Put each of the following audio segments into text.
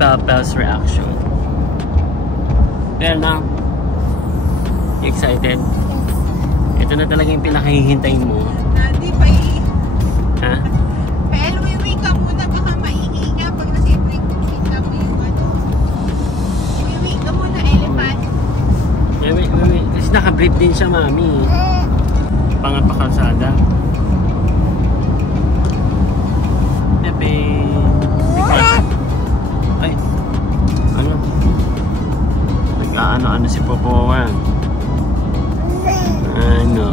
Pel's reaction. Well, now, you excited? Ito na talaga yung pinakahihintayin mo. Hindi pa Ha? Pel, uwi ka muna. Baka maihinga pag nasi-break ka mo yung ano. Uwi ka muna, elephant. Wait. Kasi naka-brief din siya, mami. Pangat pa kalsada. Pepe. Ay. Ano? Nag-ano si Popowan. Ano?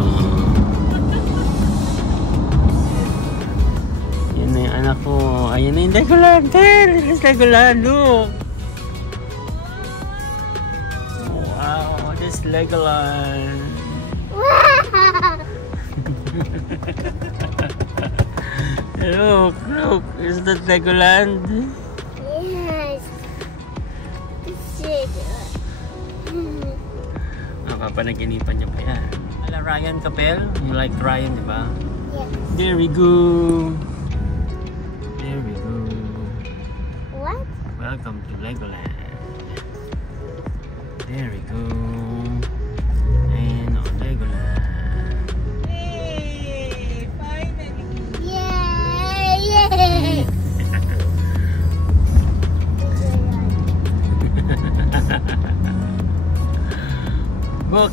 Yan na yung anak ko. Ayan na yung Legoland. There's Legoland. Look. Wow. There's Legoland. Look. Is that Legoland? Yes. It's Legoland. Papanaginipan niya pa yan. Ala, Ryan Capel? You like Ryan, di ba? Yes. There we go. There we go. What? Welcome to Legoland. There we go. And on Legoland. Hey, finally. Yay! Walk.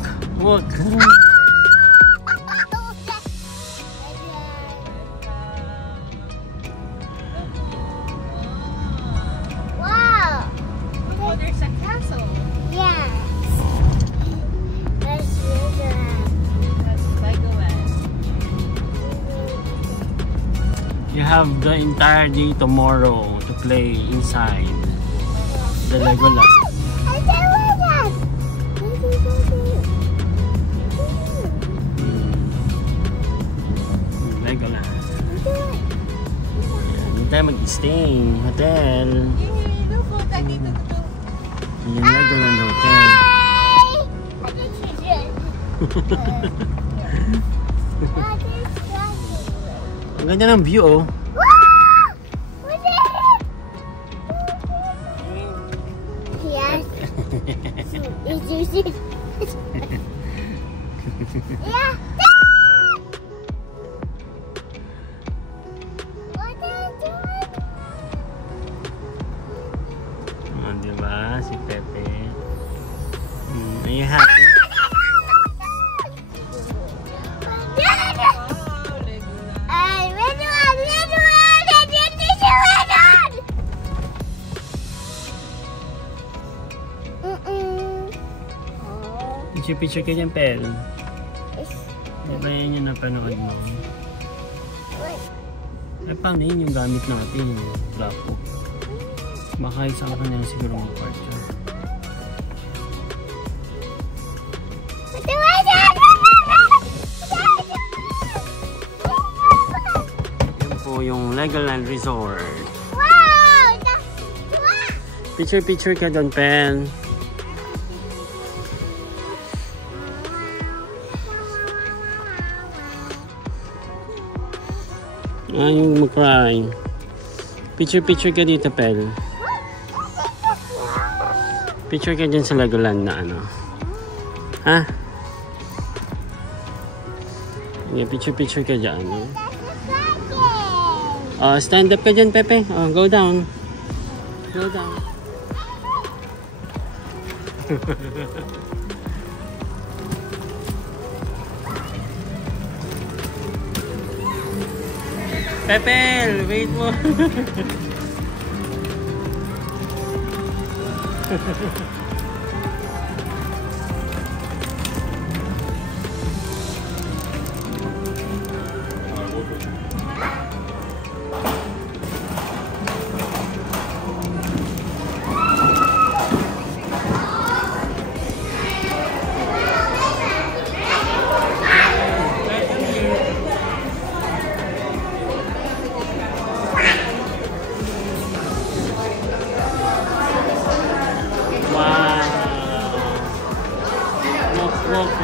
Wow! Oh, there's a castle. Yes. That's Legoland. That's Legoland. You have the entire day tomorrow to play inside the Legoland. I said Legoland. Legoland. Hindi tayo mag-stay. Hotel. Yay, look, punta dito. Yung Legoland Hotel. Ang ganda ng view, oh. Yes. Yeah. What are you doing? Diba? Si Pepe. Are you happy? Wow, Legoland. Picture ka dyan, Pel. Di ba yan yung napanood mo? Eh, paano yun yung gamit natin? Lapo. Baka isang ka na siguro mag-part siya. Yan po yung Legoland Resort. Wow! Picture ka doon, Pel. Yung mag-cry. Picture ka dito, Pel. Picture ka dyan sa Legoland na ano. Ha? Yeah, picture ka dyan. Stand up ka dyan, Pepe. Go down. Go down. Pepe, wait mo.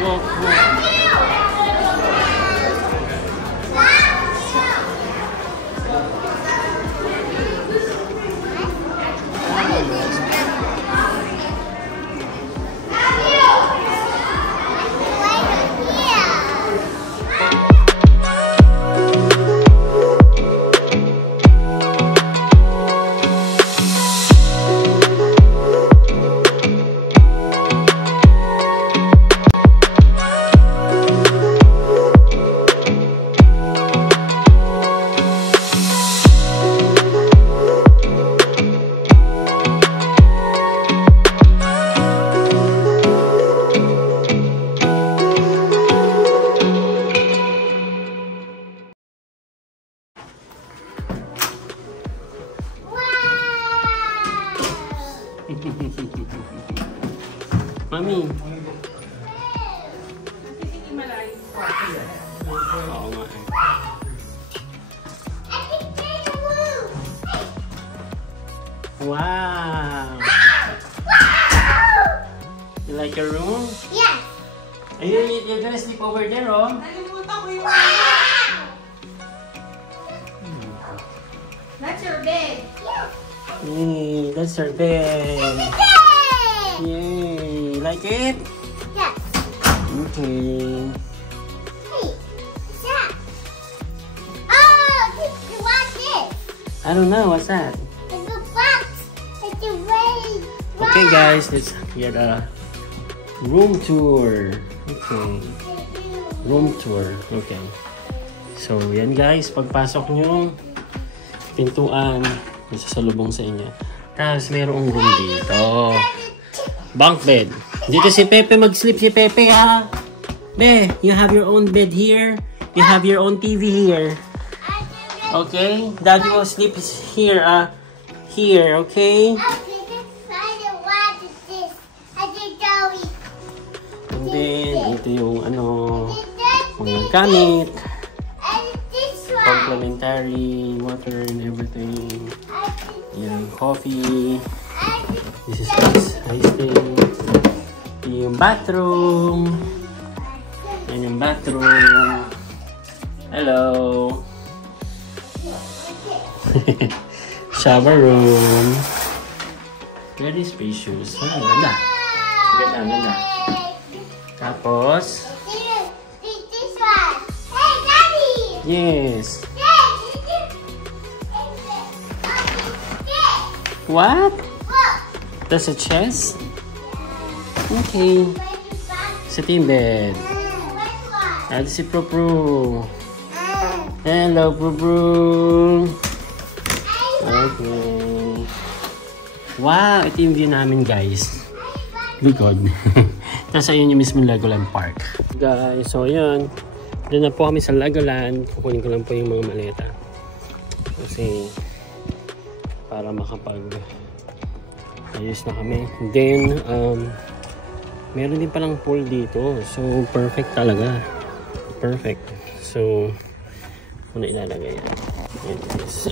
Walk. Mami. Hindi malayo. Oo nga eh. Wow! You like your room? Yes. You're gonna sleep over there, oh? Nalimutan ko yung That's your bed. Yay, that's our bed. Yay! Yay, like it? Yes. Okay. Hey, what's that? Oh, what's this? I don't know, what's that? It's a box. It's a way. Okay guys, let's get a room tour. Okay. Room tour. Okay. So, yan guys, pagpasok nyo, pintuan, sasalubong sa inyo. Tapos, mayroong room dito. Bunk bed. Dito si Pepe, mag-sleep si Pepe, ha? Be, you have your own bed here. You have your own TV here. Okay? Daddy will sleep here, here, okay? And then, ito yung mga gamit. Complimentary water and everything. Yung coffee. This is ice thing. Yung bathroom. Yan yung bathroom. Hello. Shower room. Very spacious. Ganda. Ganda. Tapos, yes. What? That's a chest? Okay. Sa team bed. At si Pro. Hello, Pro. Okay. Wow, ito yung view namin, guys. Likod. Tapos ayun yung mismo Legoland Park. Guys, so yun. Doon na po kami sa Legoland. Kukunin ko lang po yung mga maleta. Kasi para makapag ayos na kami. Then, meron din palang pool dito. So, perfect talaga. Perfect. So, muna ilalagay yan. Ayan guys.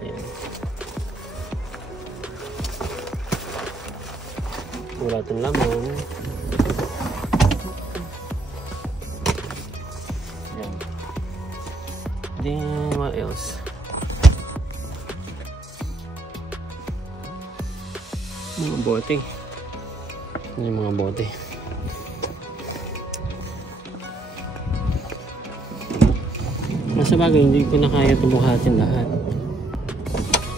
Ayan. Wala itong lamang. Ayan. Then, what else? Mga bote. Yung mga bote. Nasa bagay, hindi ko na kaya tubuhatin lahat.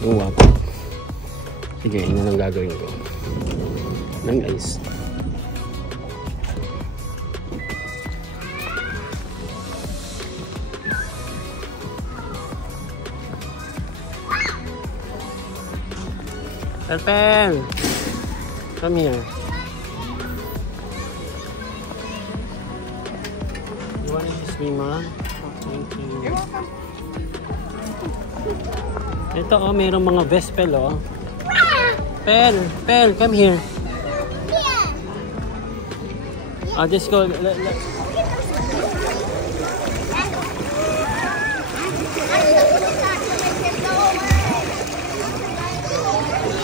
Uwa pa. Sige, yun na lang gagawin ko. Lang guys. Pel! Come here. You want to kiss me, Ma? Thank you. You're welcome. Ito oh, mayroong mga Vespel oh. Pel, come here. I'll just go.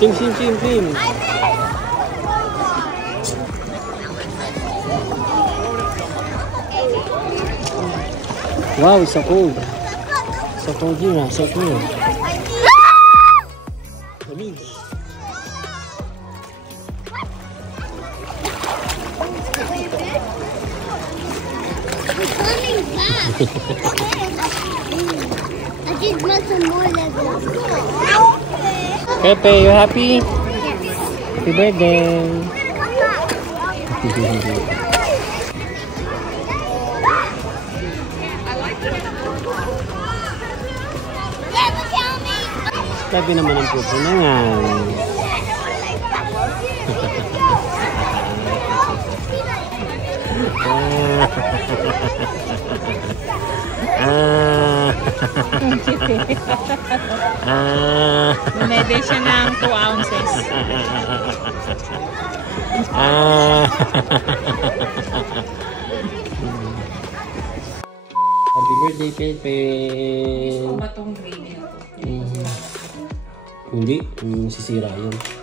Sim. Wow, it's so cold. So cold here, so cool. Lamig. I just want some more Legos. Pepe, you happy? Yes. Happy birthday. Sabi naman ang pupunangan. Ah. Bumede siya ng 2 ounces. Ah. Happy birthday, Pepe. Ito ba itong green? Hindi, masisira yun.